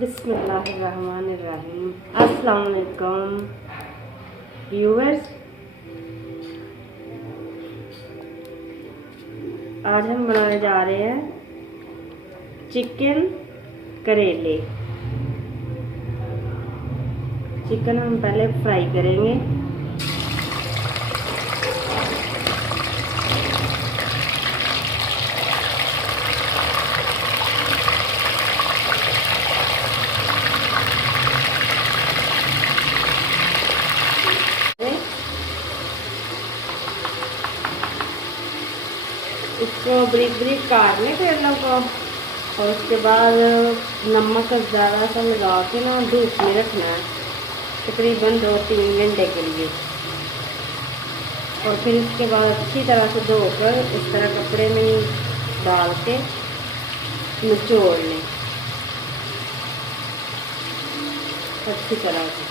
बिस्मिल्लाहिर्रहमानिर्रहीम। अस्सलाम वालेकुम व्यूअर्स। आज हम बनाने जा रहे हैं चिकन करेले। चिकन हम पहले फ्राई करेंगे। इसको ब्रिक ब्रिक काट लें करेलों को, और उसके बाद नमक ज़्यादा सा लगा के ना धूप में रखना है तकरीबन 2-3 घंटे के लिए। और फिर इसके बाद अच्छी तरह से धोकर इस तरह कपड़े में डाल के निचोड़ लें अच्छी तरह से।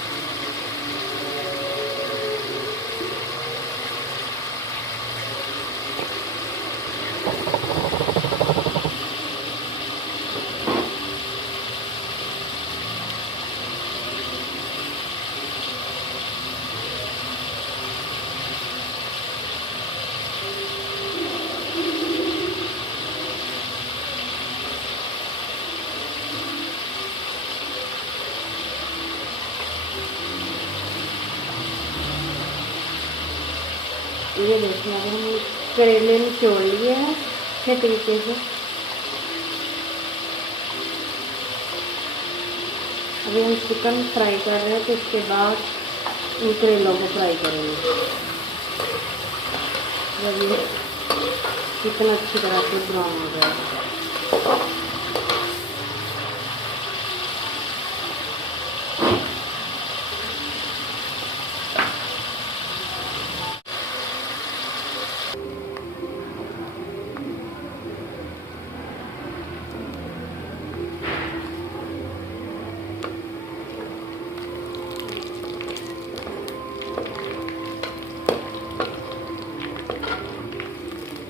ये देखिए अब हम करेले निचोड़ लिए हैं अच्छे तरीके से। अभी हम चिकन फ्राई कर रहे हैं, तो इसके बाद इन करेलों को फ्राई करेंगे। जब ये चिकन अच्छी तरह से ब्राउन हो जाए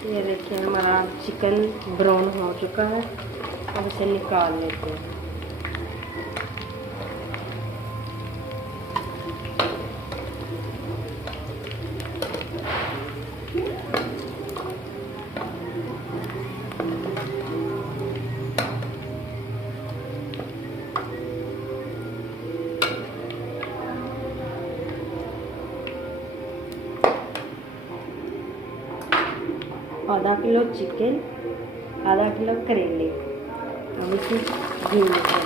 ये देखिए हमारा चिकन ब्राउन हो चुका है। अब इसे निकाल लेते हैं। आधा किलो चिकन, आधा किलो करेले, अब इसे भून लेंगे।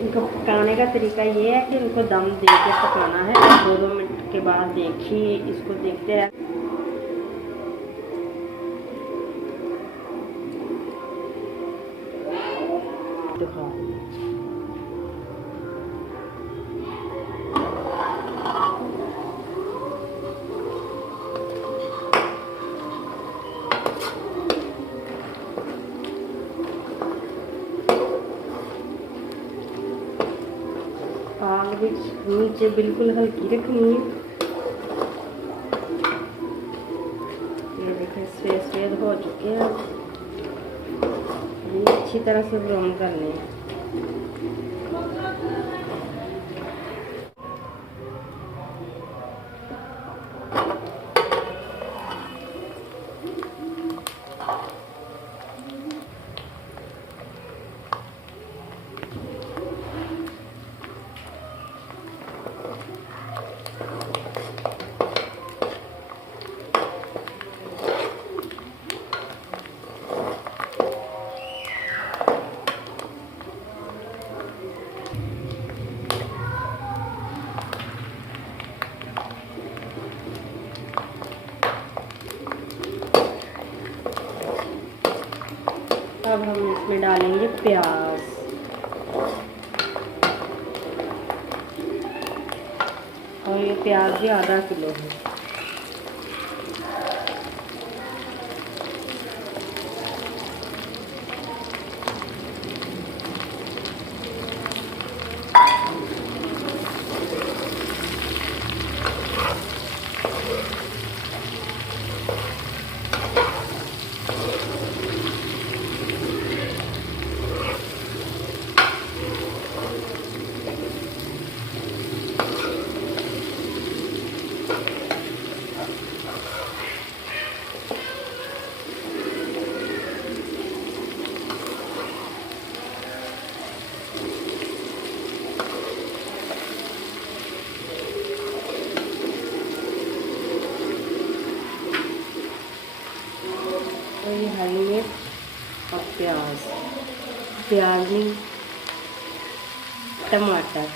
इनको पकाने का तरीका ये है कि इनको दम दे के पकाना है। 2-2 मिनट के बाद देखिए, इसको देखते हैं। आग भी नीचे बिल्कुल हल्की रखनी है। ये देखिए सफ़ेद हो चुके हैं। ये अच्छी तरह से ब्राउन करने हैं। अब हम इसमें डालेंगे प्याज। और ये प्याज भी आधा किलो है। प्याज, प्याज नहीं टमाटर,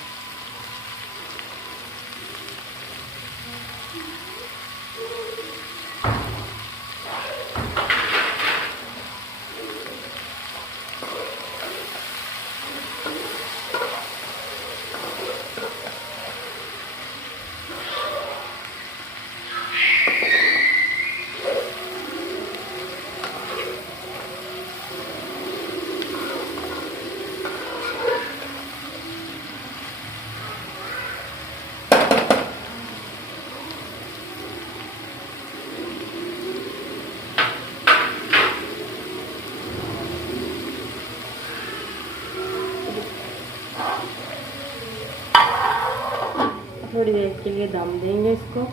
थोड़ी देर के लिए दम देंगे इसको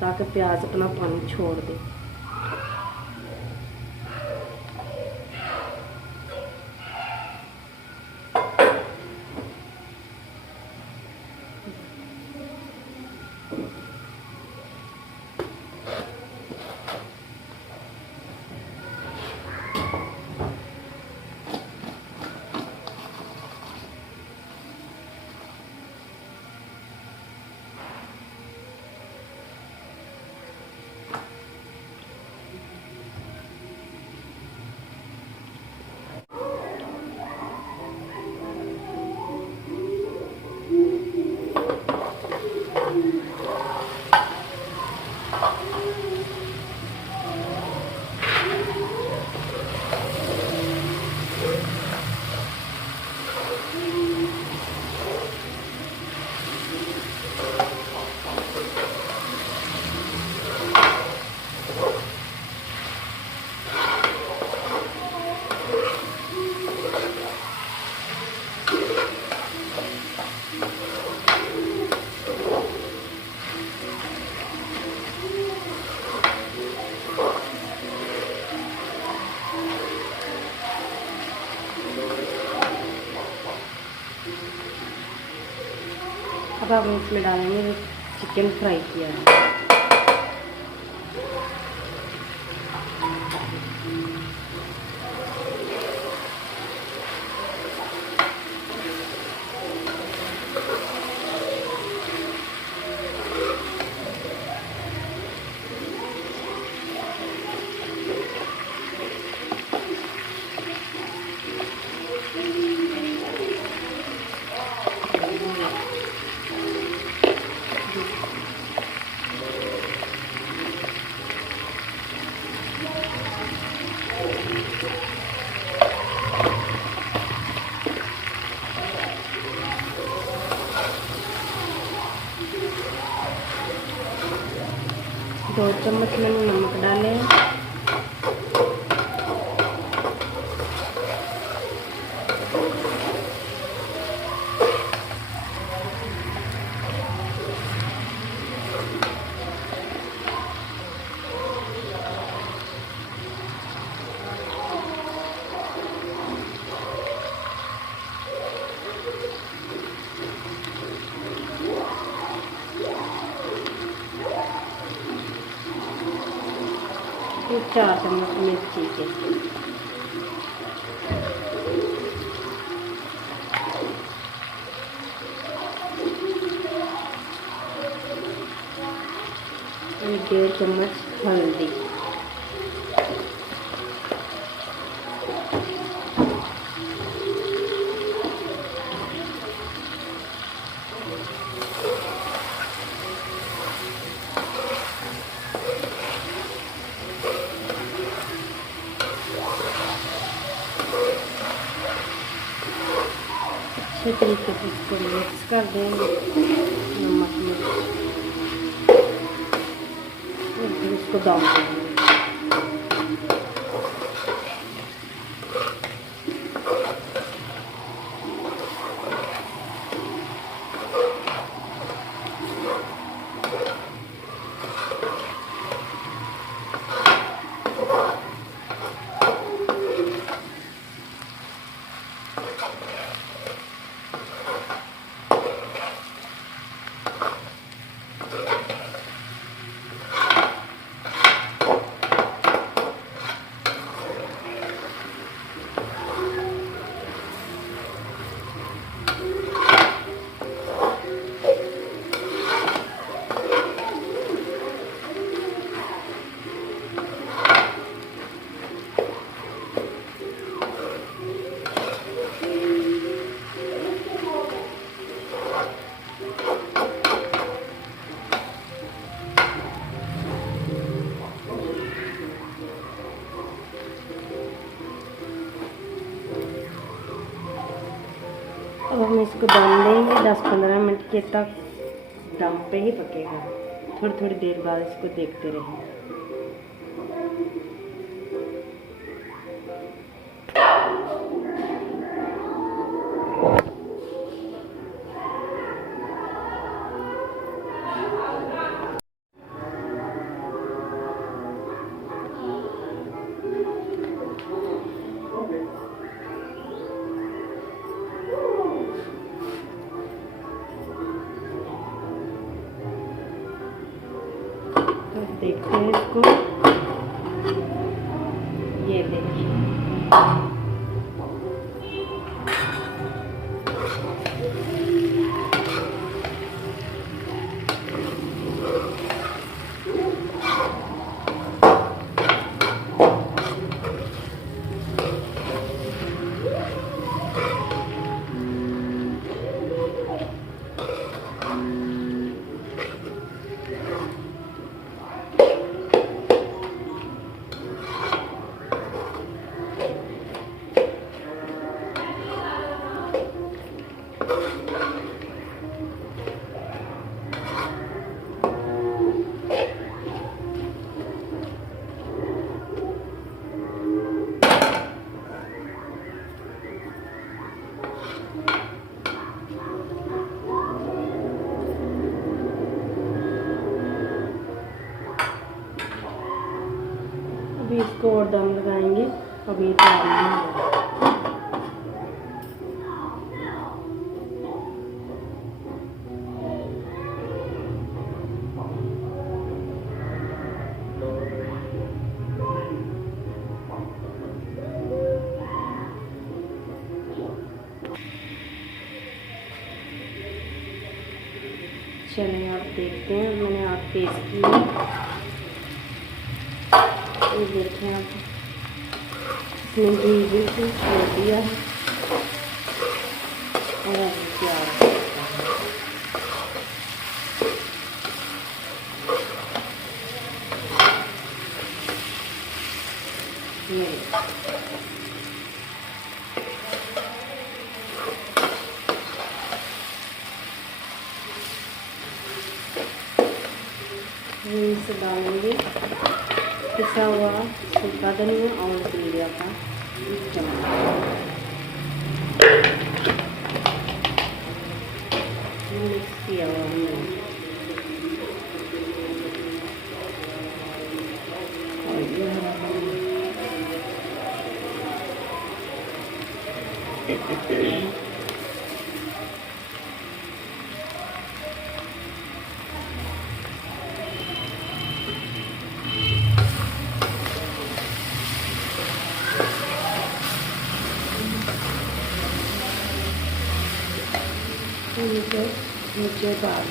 ताकि प्याज अपना पानी छोड़ दे। अब हम इसमें डालेंगे चिकन फ्राई किया है। दो चम्मच मैंने नमक डाले हैं। फिर 4 चम्मच मिर्ची के, और 1.5 चम्मच हल्दी, अच्छे तरीके से इसको मिक्स कर देंगे। नमक मिर्च और फिर इसको दम देंगे। अब हम इसको दम देंगे 10-15 मिनट के तक। दम पे ही पकेगा। थोड़ी थोड़ी देर बाद इसको देखते रहें। देखते हैं इसको। ये देखिए अभी इसको और दम लगाएंगे। अभी तैयार नहीं होगा। चलिए आप देखते हैं, मैंने आप पेस्ट की। ये देखें आप, इसमें घी बिल्कुल छोड़ दिया है और अब तैयार हो इसे डालेंगे पिसा हुआ सूखा धनिया और जीरा का चम्मच। मिक्स किया हुआ हमने। नीचे डाल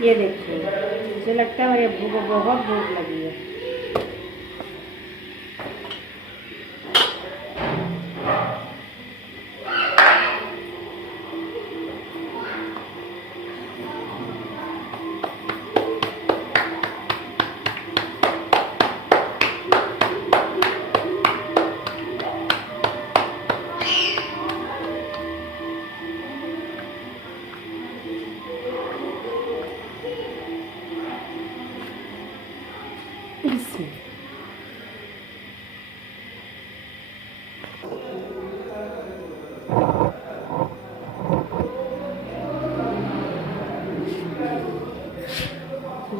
ये देखिए, मुझे लगता है मेरे अब्बू को बहुत भूख लगी है। इसमें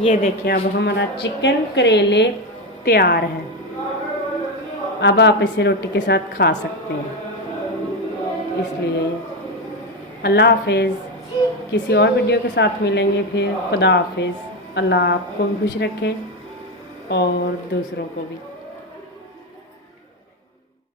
ये देखिए, अब हमारा चिकन करेले तैयार है। अब आप इसे रोटी के साथ खा सकते हैं। इसलिए अल्लाह हाफिज़। किसी और वीडियो के साथ मिलेंगे फिर। खुदा हाफिज़। अल्लाह आपको भी खुश रखे और दूसरों को भी।